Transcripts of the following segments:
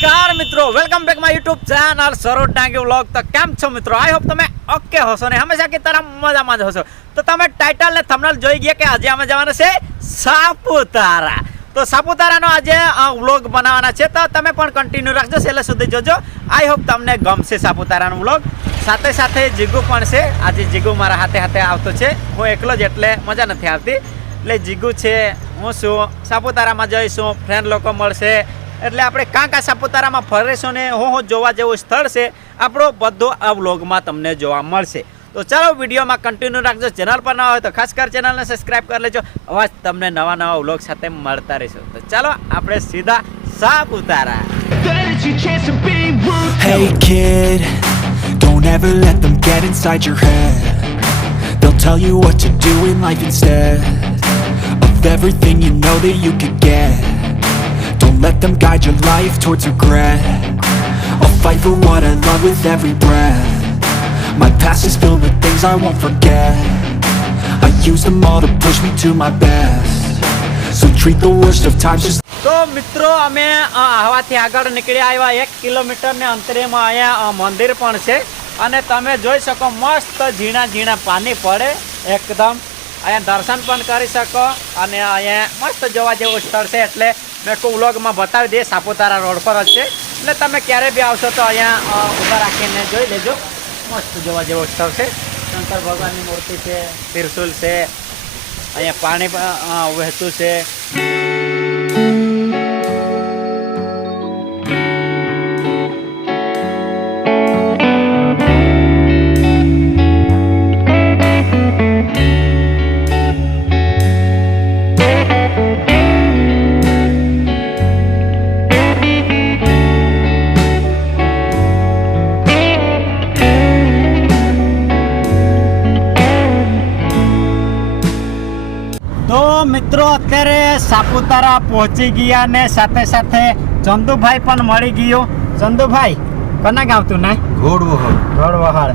નમસ્કાર મિત્રો, welcome back my YouTube channel Saroj Dangi vlog. તો કેમ છો મિત્રો? આઈ હોપ તમે ઓકે હશો ને હંમેશા की तरह મજામાં જ હશો. તો તમે ટાઇટલ ને થંબનેલ જોઈ ગયા કે આજે અમે જવાના છે સાપુતારા. તો સાપુતારાનો આજે વ્લોગ બનાવવાના છે, તો તમે પણ કન્ટિન્યુ રાખજો, છેલ્લે સુધી જોજો. આઈ હોપ તમને ગમશે સાપુતારાનો વ્લોગ. સાથે સાથે જીગુ પણ છે. આજે જીગુ મારા હાથે હાથે આવતો છે. હું એકલો જ એટલે મજા નથી આવતી, એટલે જીગુ છે, હું છું. સાપુતારામાં જઈશું, ફ્રેન્ડ લોકો મળશે, એટલે આપણે કાં સાપુતારામાં ફરીશું ને હું જોવા જેવું સ્થળ છે આપણો બધો આ વ્લોગમાં તમને જોવા મળશે. તો ચાલો વિડીયોમાં કન્ટિન્યુ રાખજો. ચેનલ પર ન હોય તો ખાસ કર ચેનલને સબસ્ક્રાઇબ કરી લેજો. અવાજ તમને નવા વ્લોગ સાથે મળતા રહેશો. તો ચાલો આપણે સીધા Saputara. Hey kid, don't ever let them get inside your head. They'll tell you what to do in life instead of everything you know that you could get. Don't let them guide your life towards regret. I'll fight for what I love with every breath. My past is filled with things I won't forget. I use them all to push me to my best. So treat the worst of times just. તો મિત્રો અમે હવાથી આગળ નીકળી આવ્યા. 1 kilometre ને અંતરેમાં અહીંયા મંદિર પણ છે, અને તમે જોઈ શકો મસ્ત ઝીણા ઝીણા પાણી પડે એકદમ. અહીંયા દર્શન પણ કરી શકો, અને અહીંયા મસ્ત જોવા જેવું સ્થળ છે. એટલે મેં કોઈ વ્લોગમાં બતાવી દઈએ, સાપુતારા રોડ પર જ છે, એટલે તમે ક્યારે બી આવશો તો અહીંયા ઊભા રાખીને જોઈ લેજો. મસ્ત જોવા જેવું સ્થળ છે. શંકર ભગવાનની મૂર્તિ છે, ત્રિશુલ છે, અહીંયા પાણી વહેતું છે. મિત્રો અત્યારે સાપુતારા પહોંચી ગયા, ને સાથે સાથે ચંદુભાઈ પણ મળી ગયો. ચંદુભાઈ કોના ગાવતું ને? ઘોડવહાળ.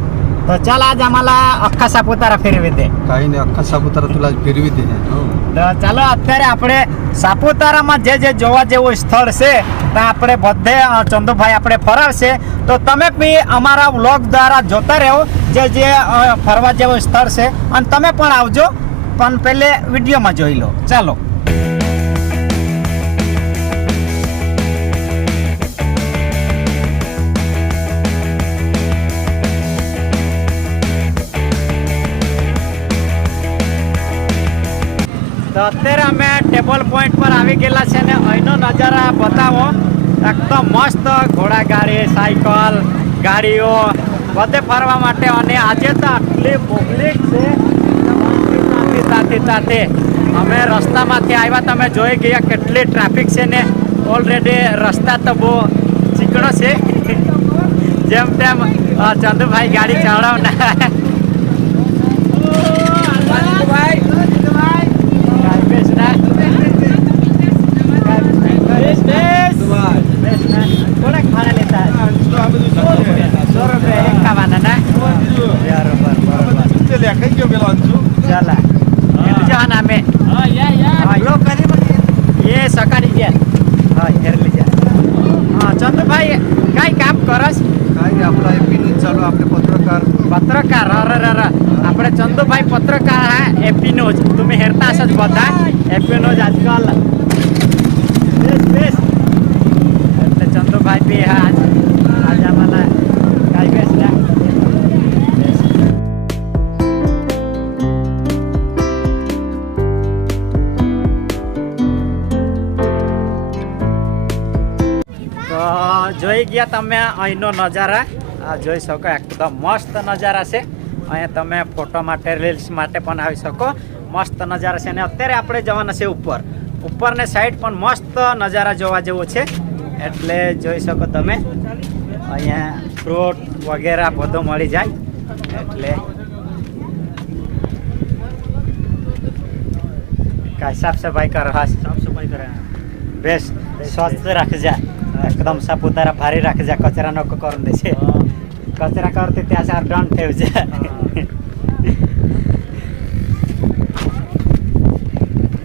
તો ચાલ આજ આम्हाला અખ્ખા સાપુતારા ફેરવી દે. काही नाही, अख्खा सापुतारा तुला फिरवी दे. તો ચાલો અત્યારે આપણે સાપુતારામાં જે જોવા જેવું સ્થળ છે ત્યાં આપણે બધે ચંદુભાઈ આપણે ફરાવશે. તો તમે બી અમારા વ્લોગ દ્વારા જોતા રહો જે ફરવા જેવું સ્થળ છે, અને તમે પણ આવજો, પણ પહેલે વિડીયોમાં જોઈ લો. ચાલો. તો અત્યારે અમે ટેબલ પોઈન્ટ પર આવી ગયેલા છે, ને અહીંનો નજારા બતાવો. એકદમ મસ્ત ઘોડાગાડી, સાયકલ, ગાડીઓ બધે ફરવા માટે. અને આજે તો આટલી પબ્લિક છે. સાથે અમે રસ્તામાંથી આવ્યા, તમે જોઈ ગયા કેટલી ટ્રાફિક છે, ને ઓલરેડી રસ્તા તો બહુ ચીકણો છે. જેમ તેમ ચંદુભાઈ ગાડી ચડાવના. ચંદુભાઈ કઈ કામ કરસ? आपला एपी न्यूज चालू, आपले પત્રકાર. આપણે ચંદુભાઈ પત્રકાર. હા, એપી ન્યૂઝ तुम्ही हेरता असंच બધા. એપી ન્યૂઝ આજકાલ બેસ. એટલે ચંદુભાઈ બી હા આજે આम्हाला काय बेस ना. જોઈ ગયા તમે અહીંનો નજારા. આ જોઈ શકો, એકદમ મસ્ત નજારા છે. અહીંયા તમે ફોટો માટે, રીલ્સ માટે પણ આવી શકો. મસ્ત નજારા છે. અને અત્યારે આપણે જવાના છે ઉપરને સાઈડ પણ મસ્ત નજારા જોવા જેવો છે. એટલે જોઈ શકો તમે અહીંયા ફ્રૂટ વગેરે બધું મળી જાય. એટલે કાંઈ સાફ સફાઈ કરો. સાફ સફાઈ કરે બેસ, સ્વચ્છ રાખજે. એકદમ સાપુતારા ભારી રાખજે. કચરા નો કર દે છે. કચરા કરતી ત્યાં સાર ડન થયું છે.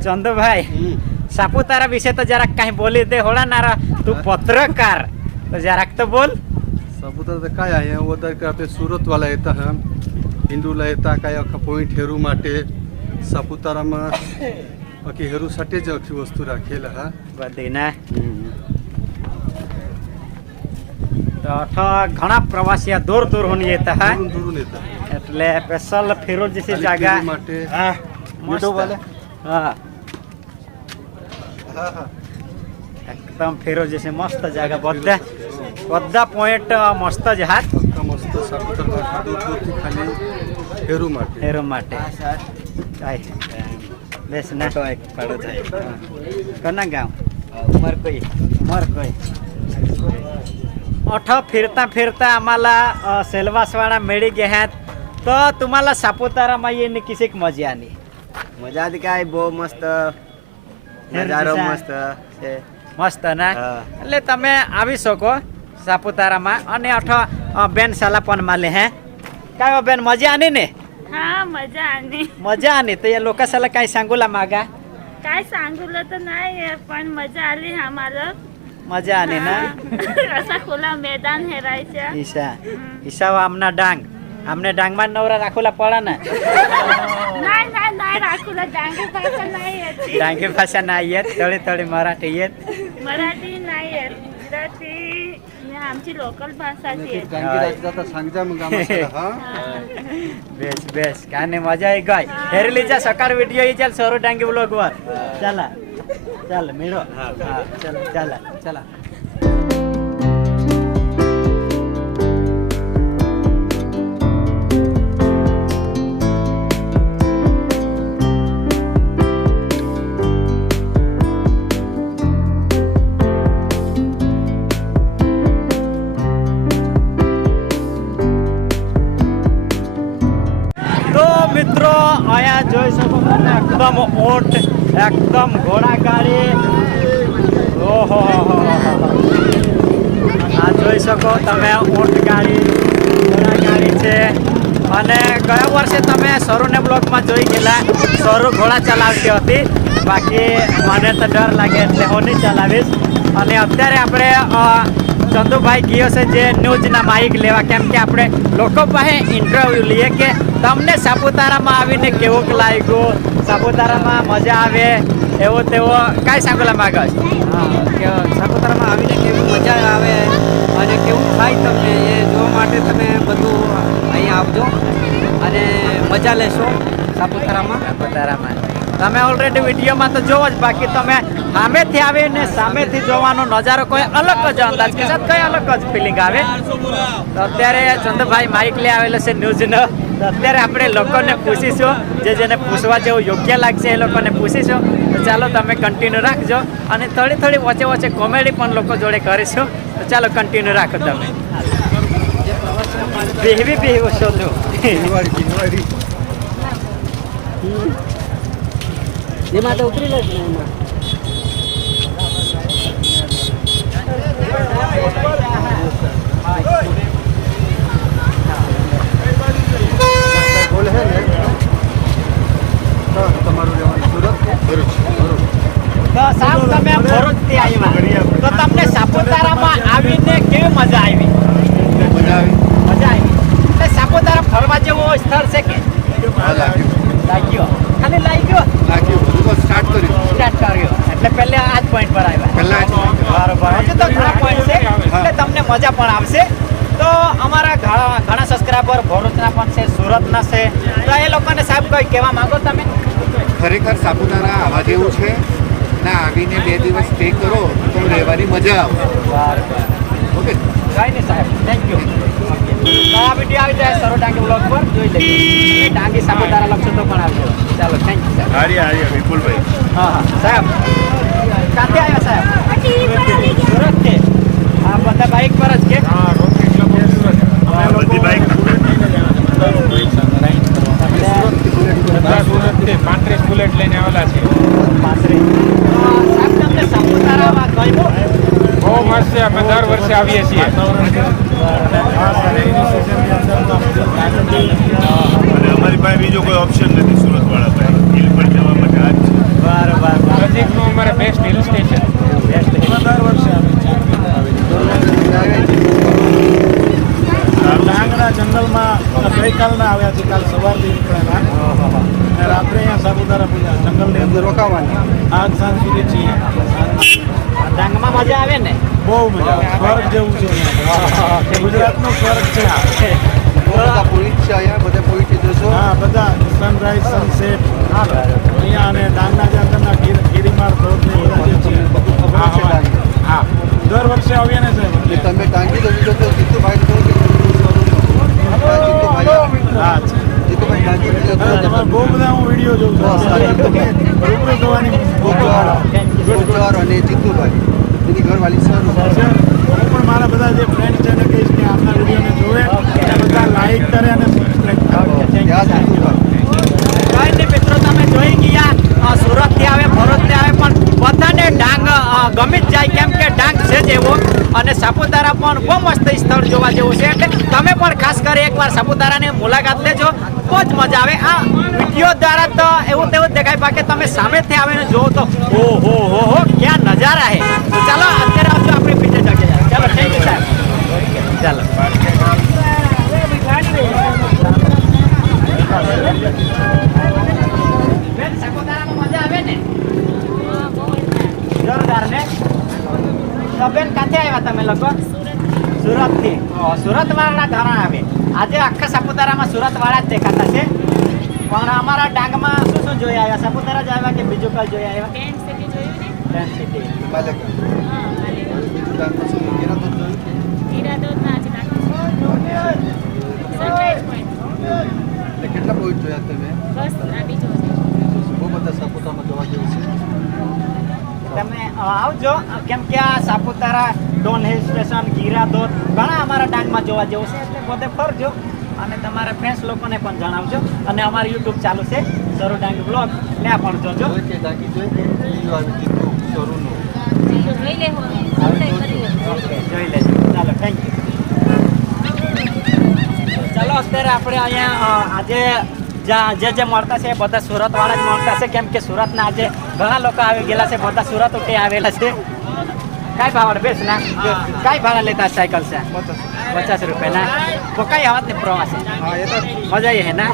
ચંદુભાઈ સાપુતારા વિશે તો જરાક કઈ બોલી દે. હોળાનારા તું પત્રકાર तो જરાક તો બોલ. सापुतारा तर काय आहे उधर का आपले सुरतवाला येतं हा हिंदूला येता काय अख्खा पॉईंट हेरू માટે સાપુતારામાં બાકી હેરુसाठी જ આખી વસ્તુ રાખેલા હા બધી ને તો અઠ ઘણા પ્રવાસીઓ દૂર દૂર હોની येता है दुरून दुरून येतात એટલે સ્પેશિયલ ફિરોજ જેસી ખાલી જાગા ફેરી માટે હા YouTube वाले હા હા હા એકદમ ફિરોજ જેસી મસ્ત જાગા બધા પોઈન્ટ મસ્ત જ હાથ આખા મસ્ત સાપુતારામાં દૂર દૂરથી ખાલી હેરુ માટે હેરો માટે કાઈ બેસ ને તો એક પાડો થાય કના ગામ ઉમર કોઈ अठ फिरता फिरता आम्हाला सेलवासवाडा मिळी घेत तो तुम्हाला सापुताराમાં येणे किसीक मजा आली મજા જ કાંઈ બહુ મસ્ત નજારો મસ્ત છે મસ્ત ને હા. એટલે તમે આવી શકો સાપુતારામાં અને અઠ બેન સાલા પણ માલે હે काय બેન મજા આની ને हा मजा आली मजा आली तर या लोका साला काय सांगूला मागा काय सांगूलं तर नाही पण मजा आली आम्हाला मजा आली ना असा खुला मैदान हेरायच्या ईशा आमना डांग आमने डांगમાં નવરા રાખોલા પડા ને नाही नाही नाही राखूला डांगी भाषा नाही येत डांगी भाषा नाही येत थोडी थोडी मराठी येत मराठी नाही येत गुजराती ही आमची लोकल भाषा ती आहे गांगी जाता सांगजा मग आम्हाला हा बेस बेस काय नाही मजा आहे गाय हेरलीचा सकाळ व्हिडिओ येईल सरो डांगी ब्लॉग वर चला चल मिळो चला चला चला મિત્રો અહીંયા જોઈ શકો તમે એકદમ ઊંટ એકદમ ઘોડા ગાડી ઓહો આ જોઈ શકો તમે ઊંટ ગાડી ઘોડા ગાડી છે અને ગયા વર્ષે તમે સરુને બ્લોગમાં જોઈ ગયેલા સરુ ઘોડા ચલાવતી હતી બાકી મને તો ડર લાગે એટલે હું નહીં ચલાવીશ અને અત્યારે આપણે ચંદુભાઈ ગયો છે જે ન્યૂઝના માઇક લેવા કેમ કે આપણે લોકો પાસે ઇન્ટરવ્યૂ લઈએ કે તમને સાપુતારામાં આવીને કેવું લાગ્યું સાપુતારામાં મજા આવે એવો તેવો કાંઈ સાંભળવા માંગો છો કે સાપુતારામાં આવીને કેવી મજા આવે અને કેવું થાય તમને એ જોવા માટે તમે બધું અહીંયા આવજો અને મજા લેશો સાપુતારામાં તમે ઓલરેડી વિડીયોમાં તો જોવો જ બાકી તમે સામેથી આવીને સામેથી જોવાનો નજારો કોઈ અલગ જ અંદાજ કે સાથ કઈ અલગ જ ફિલિંગ આવે તો અત્યારે ચંદુભાઈ માઇક લઈ આવેલો છે ન્યૂઝનો તો અત્યારે આપણે લોકોને પૂછીશું જેને પૂછવા જેવું યોગ્ય લાગશે એ લોકોને પૂછીશું તો ચાલો તમે કન્ટિન્યુ રાખજો અને થોડી થોડી વચ્ચે વચ્ચે કોમેડી પણ લોકો જોડે કરીશું તો ચાલો કન્ટિન્યુ રાખો તમે બેહવી શોધો દિવાળી એમાં તો ઉતરી લે જ ને એમાં બોલે હે ને તો તમારું રહેવાનું સુરત ભરૂચ તો સાહેબ તમે ભરૂચથી આવ્યા તો તમને સાપુતારામાં આવીને કેવી મજા આવી મજા આવી એટલે સાપુતારા ફરવા જેવું સ્થળ છે કે હા લાગ્યો ખાલી લાગ્યો બધું તો સ્ટાર્ટ કર્યું એટલે પહેલા આ જ પોઈન્ટ પર આવ્યા પહેલા બરોબર હજુ તો ઘણા પોઈન્ટ છે એટલે તમને મજા પણ આવશે તો અમારા ઘણા સબસ્ક્રાઈબર ભરૂચના પણ છે સુરતના છે તો એ લોકોને સાહેબ કોઈ કહેવા માંગો તમે ખરેખર સાપુતારા આવા જેવું છે ના આવીને 2 દિવસ સ્ટે કરો તો રહેવાની મજા આવે ઓકે કાંઈ નહીં સાહેબ થેન્ક યુ તો આ વિડીયો આવી જાય સરો ડાંગી બ્લોગ પર જોઈ લેજો ડાંગી સાપુતારા લખશો તો પણ આવજો ચાલો થેન્ક યુ સાહેબ હારી વિપુલભાઈ હા સાહેબ ક્યાંથી આવ્યા સાહેબ સુરતથી હા બધા બાઇક પર જ કે બધી બાઈક પાંત્રીસ બુલેટ લઈને આવેલા છે સાહેબ તમને સાપુતારામાં ગમ્યું બહુ મસ્ત છે અમે દર વર્ષે આવીએ છીએ અને અમારી પાસે બીજો કોઈ ઓપ્શન નથી સુરતવાળા પાસે હિલ પર જવા માટે આ જ છે બરોબર નજીકનું અમારે બેસ્ટ હિલ સ્ટેશન દર વર્ષે આવી મજા આવે ને? બહુ મજા આવે. સ્વર્ગ જેવું છે અહીંયા. ગુજરાતનો સ્વર્ગ છે આ. બહુ બધા પોઈન્ટ છે અહીંયા, બધા પોઈન્ટ જોશો. હા, બધા સનરાઈઝ સનસેટ અહીંયા અને ડાંગના જે અંદરના ગિરિમાળ ધોધ ને બધા જે છે બધું ખબર છે ડાંગી. હા, દર વર્ષે આવીએ ને સાહેબ. એટલે તમે ડાંગી તો વિડીયો તો જીતુભાઈ નો કે જીતુભાઈ હા છે. જીતુભાઈ ડાંગી વિડીયો હા, તમારે બહુ બધા હું વિડીયો જોઉં છું. રૂબરૂ જોવાની ગોચર અને જીતુભાઈ એની ઘરવાળી સર હું પણ મારા બધા જે ફ્રેન્ડ છે ને કહીશ કે આપના વિડીયોને જોવે અને બધા લાઈક કરે અને સબસ્ક્રાઈબ કરે. ત્યાં જીતુભાઈ કઈ નહીં મિત્રો, તમે જોઈ ગયા સુરત થી આવે, ભરૂચ થી આવે, પણ બધાને ડાંગ ગમી જ જાય, કેમ કે ડાંગ છે જ એવો. અને સાપુતારા પણ બહુ મસ્ત સ્થળ જોવા જેવું છે, એટલે તમે પણ ખાસ કરી એકવાર સાપુતારાની મુલાકાત લેજો, બહુ જ મજા આવે. આ વિડીયો દ્વારા તો એવું તેવું જ દેખાય, બાકી તમે સામેથી આવીને જોવો તો ઓહો હો હો ક્યાં નજારા હે. તો ચાલો અત્યારે આવજો આપણી પીછે જગ્યાએ. ચાલો થેન્ક યુ સાહેબ. ચાલો બેન, સાપુતારામાં મજા આવે ને? જોરદાર ને? તો બેન ક્યાંથી આવ્યા તમે લોકો? સુરત થી. સુરત વાળા ધરણ આવે. આજે આખા સાપુતારામાં સુરત વાળા જ દેખાતા છે, પણ અમારા ડાંગમાં શું શું જોઈ આવ્યા? સાપુતારા જ આવ્યા કે બીજું કઈ જોઈ આવ્યા? ટેન્ટ સિટી જોયું ને? Tent city. માલિક હા, મારે બીજું ડાંગ પછી હીરા તો જોયું. હીરાદોદના આજે નાખું સનરાઈઝ પોઈન્ટ. એટલે કેટલા પોઈન્ટ જોયા તમે? બસ આ બીજો છે. બહુ બધા સાપુતારામાં જોવા જેવું છે. તમે આવજો, કેમ કે આ Saputara, Don hill station, Gira ધોધ ઘણા અમારા ડાંગમાં જોવા જેવું છે, એટલે બધે ફરજો અને તમારા ફ્રેન્ડ્સ લોકોને પણ જણાવજો. અને અમારી યુટ્યુબ ચાલુ છે સરો ડાંગ બ્લોગ, ત્યાં પણ જોજો. જોઈ કે ડાંગી જોઈ કે બીજું આવી જીતુ શરૂનું બીજો જોઈ લેવું હવે. સનરાઈઝ કરી ઓકે, જોઈ લેજો. ચાલો, થેન્ક યુ. ચાલો અત્યારે આપણે અહીંયા આજે જે મળતા છે એ બધા સુરત વાળા જ મળતા છે, કેમ કે સુરતના આજે ઘણા લોકો આવી ગયેલા છે, બધા સુરત ઉઠી આવેલા છે. કઈ ભાવ બેસ ના કઈ ભાડા લેતા સાયકલ છે? 50 રૂપિયા ના. તો કઈ આવત ને પ્રવાસ મજા આવી હે ના?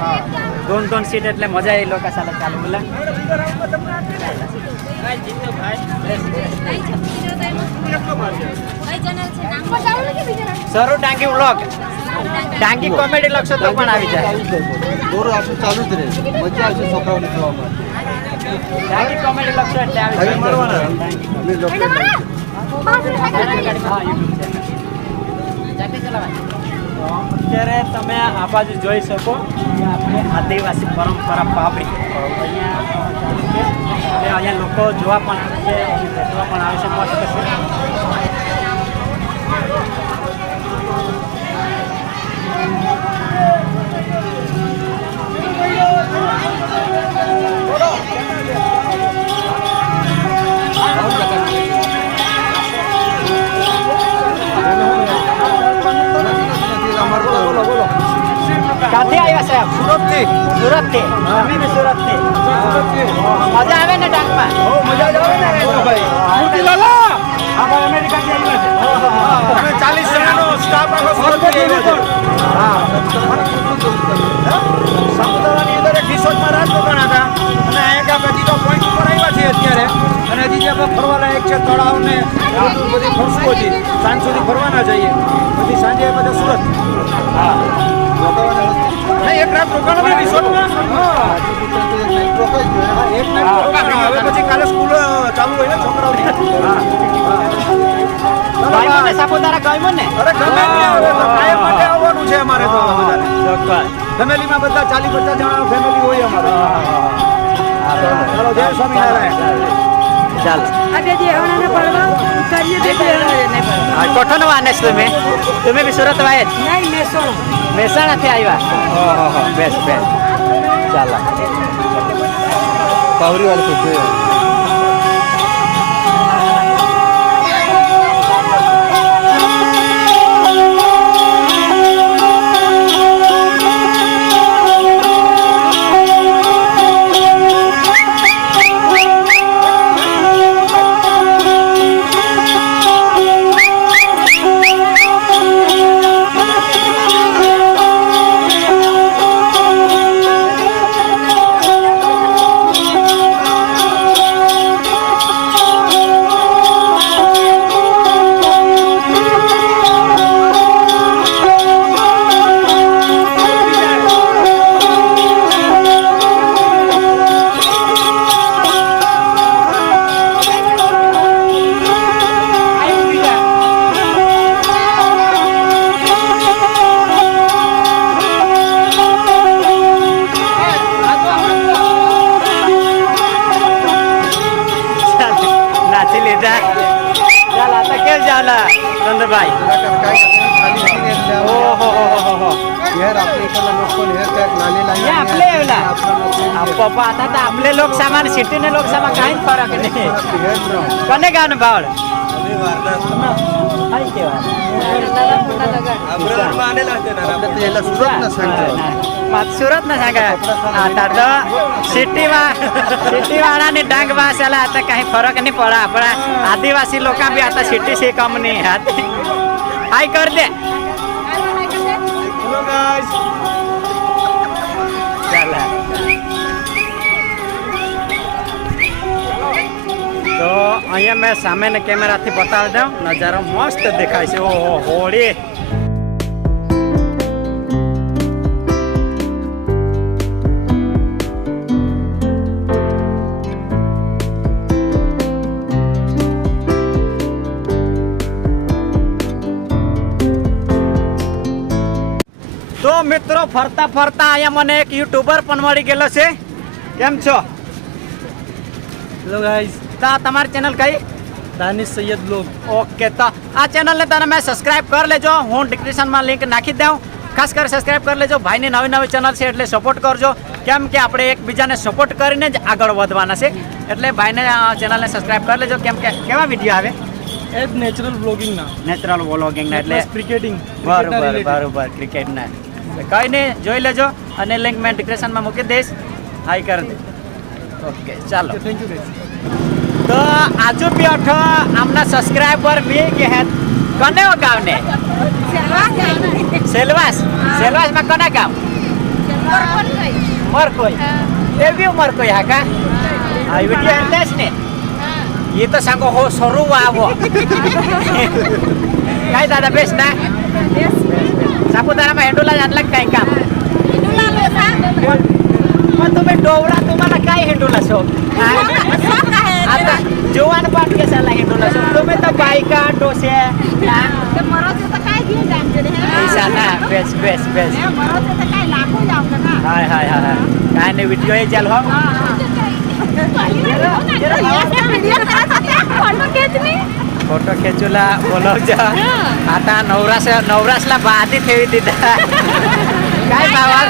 दोन सीट એટલે મજા આવી લોકો સાથે. ચાલુ બોલા સરો ડાંગી વ્લોગ, ડાંગી કોમેડી લખશો તો પણ આવી જાય. દોરો આપણું ચાલુ જ રહે, મજા આવશે છોકરાઓને જોવા માટે. ડાંગી કોમેડી લખશો એટલે આવી જાય. અમે લોકો અત્યારે તમે આ બાજુ જોઈ શકો કે આપણે આદિવાસી પરંપરા પાપડી અહીંયા ચાલુ છે, એટલે અહીંયા લોકો જોવા પણ આવે છે, બેસવા પણ આવે છે, મસ્ત છે. ક્યાંથી આવ્યા સાહેબ? સુરતથી. સુરતથી? તમે બી સુરતથી? મજા આવે ને ડાંગમાં? મજા આવે ને ભાઈ. હા ભાઈ, અમેરિકાથી આવ્યા છે. અમે 40 જણાનો સ્ટાફ આખો સુરતથી આવ્યો છે. હા, સાપુતારાની અંદર એક રિસોર્ટમાં રાત રોકાણા હતા, અને અહીંયા આપણે બીજો પોઈન્ટ ઉપર આવ્યા છીએ અત્યારે, અને હજી જે આપણે ફરવા લાયક છે તળાવ ને બધી ફરશું હજી સાંજ સુધી ફરવાના જઈએ, પછી સાંજે બધા સુરત. હા, એક રાત રોકાણ રિસોર્ટમાં. એક નાઈટ રોકાણ, હવે પછી કાલે સ્કૂલ ચાલુ હોય ને છોકરાઓની. સાપુતારા ગમ્યું ને? અરે ગમે કાયમ માટે આવવાનું છે અમારે તો. ફેમિલીમાં બધા 40-50 જણા ફેમિલી હોય અમારે. ચાલો, જય સ્વામિનારાયણ. ચાલો કોઠોનો આનેશ તમે બી સુરત વાય જ? મહેસાણાથી આવ્યા? બેસ બેસ. ચાલો, પાવરી વાળું आला चंद्रभाई काय खाली सीन એટલે ओहो हो हो हेर आपल्या इकडला लोक पण हेर काय नालेला हे आपले येवला पप्पा आता तर आपले लोक सामान सिटीने लोक सामान काहीच फरक नाही कोणे गाणं बावळ हाय केव्हा याला सुरत ना सांगतो सुरत ना सांगा आता तर सिटी वाळाने डांग भाषाला आता काही फरक नाही पडा पण आदिवासी लोक बी आता सिटी से कम नाही हाय कर दे चला તો અહીંયા મેં સામેના કેમેરાથી બતાવી દઉં નજારો મસ્ત દેખાય છે ઓહો હોળી તો મિત્રો ફરતા ફરતા અહીંયા મને એક યુટ્યુબર પણ મળી ગયેલો છે કેમ છો હેલો ગાઈસ તો તમારી ચેનલ કઈ દાનિશ સૈયદ બ્લોગ ઓકે તો આ ચેનલને તમે સબસ્ક્રાઇબ કરી લેજો હું ડિસ્ક્રિપ્શનમાં લિંક નાખી દઉં ખાસ કરી સબસ્ક્રાઇબ કરી લેજો ભાઈની નવી નવી ચેનલ છે એટલે સપોર્ટ કરજો કેમ કે આપણે એકબીજાને સપોર્ટ કરીને જ આગળ વધવાના છે એટલે ભાઈને ચેનલને સબસ્ક્રાઇબ કરી લેજો કેમ કે કેવા વિડીયો આવે એ નેચરલ બ્લોગિંગના નેચરલ વ્લોગિંગના એટલે ક્રિકેટિંગ બરોબર ક્રિકેટના કંઈ નહીં જોઈ લેજો અને લિંક મેં ડિસ્ક્રિપ્શનમાં મૂકી દઈશ હાઈ કરી દે ઓકે ચાલો થેન્ક યુ ગાઈસ તો આજુ બી અઠો આમના સબસ્ક્રાઇબર મી કે હે કને ગાવ ને સેલવાસ માં કને ગાવ મરકોઈ એવી મરકોઈ હા કા આ વિડિયો એટલે જ ને ये तो सांगो हो सरू आवो काय दादा बेस ना सापुताराમાં હેન્ડોલા જાणला काय काम पण तुम्ही डोवरा तुम्हाला काय हेंडोला शो आता जवान पाठ कशाला हेंडोला शो तुम्ही तर बायका डोसे ऐसा ना बेस बेस बेस हाय हाय हाय काय नाही व्हिडिओ हे चाल हो फोटो खेचूला बोलवजा आता नवरासला बाजी ठेवी दिदा काय बाबा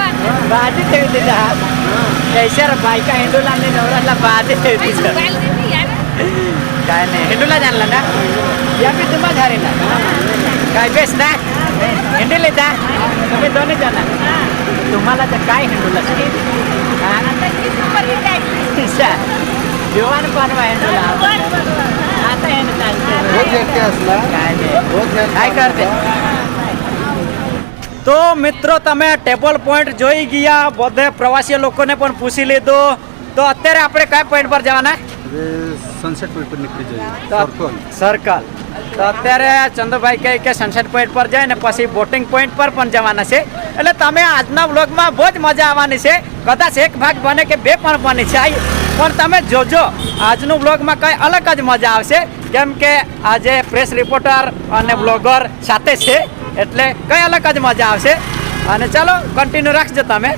बाजी ठेवी दिदा कैसर बायका हिंदूला आणि नवरासला बाजी ठेवी दिदा काय नाही हिंदूला जाणला ना या मी तुम्हा झाले ना काय बेस ना हिंदी लिहिता तुम्ही दोन्ही जण तुम्हाला तर काय हिंदूला जीवन बनवा हिंदूला आता रोज एकटे असला काय करते તો મિત્રો તમે ટેબલ પોઈન્ટ જોઈ ગયા બધે પ્રવાસી લોકોને પણ પૂછી લીધું તો અત્યારે આપણે કયા પોઈન્ટ પર જવાના હવે સનસેટ પોઈન્ટ પર નીકળી જઈએ સર્કલ તો અત્યારે ચંદ્રભાઈ કહે કે સનસેટ પોઈન્ટ પર જાય ને પછી બોટિંગ પોઈન્ટ પર પણ જવાના છે એટલે તમે આજના વ્લોગમાં બહુ જ મજા આવવાની છે કદાચ એક ભાગ બને કે બે પણ બની છે પણ તમે જોજો આજનું વ્લોગમાં કંઈ અલગ જ મજા આવશે કેમ કે આજે પ્રેસ રિપોર્ટર અને બ્લોગર સાથે છે એટલે કંઈ અલગ જ મજા આવશે અને ચાલો કન્ટિન્યુ રાખજો તમે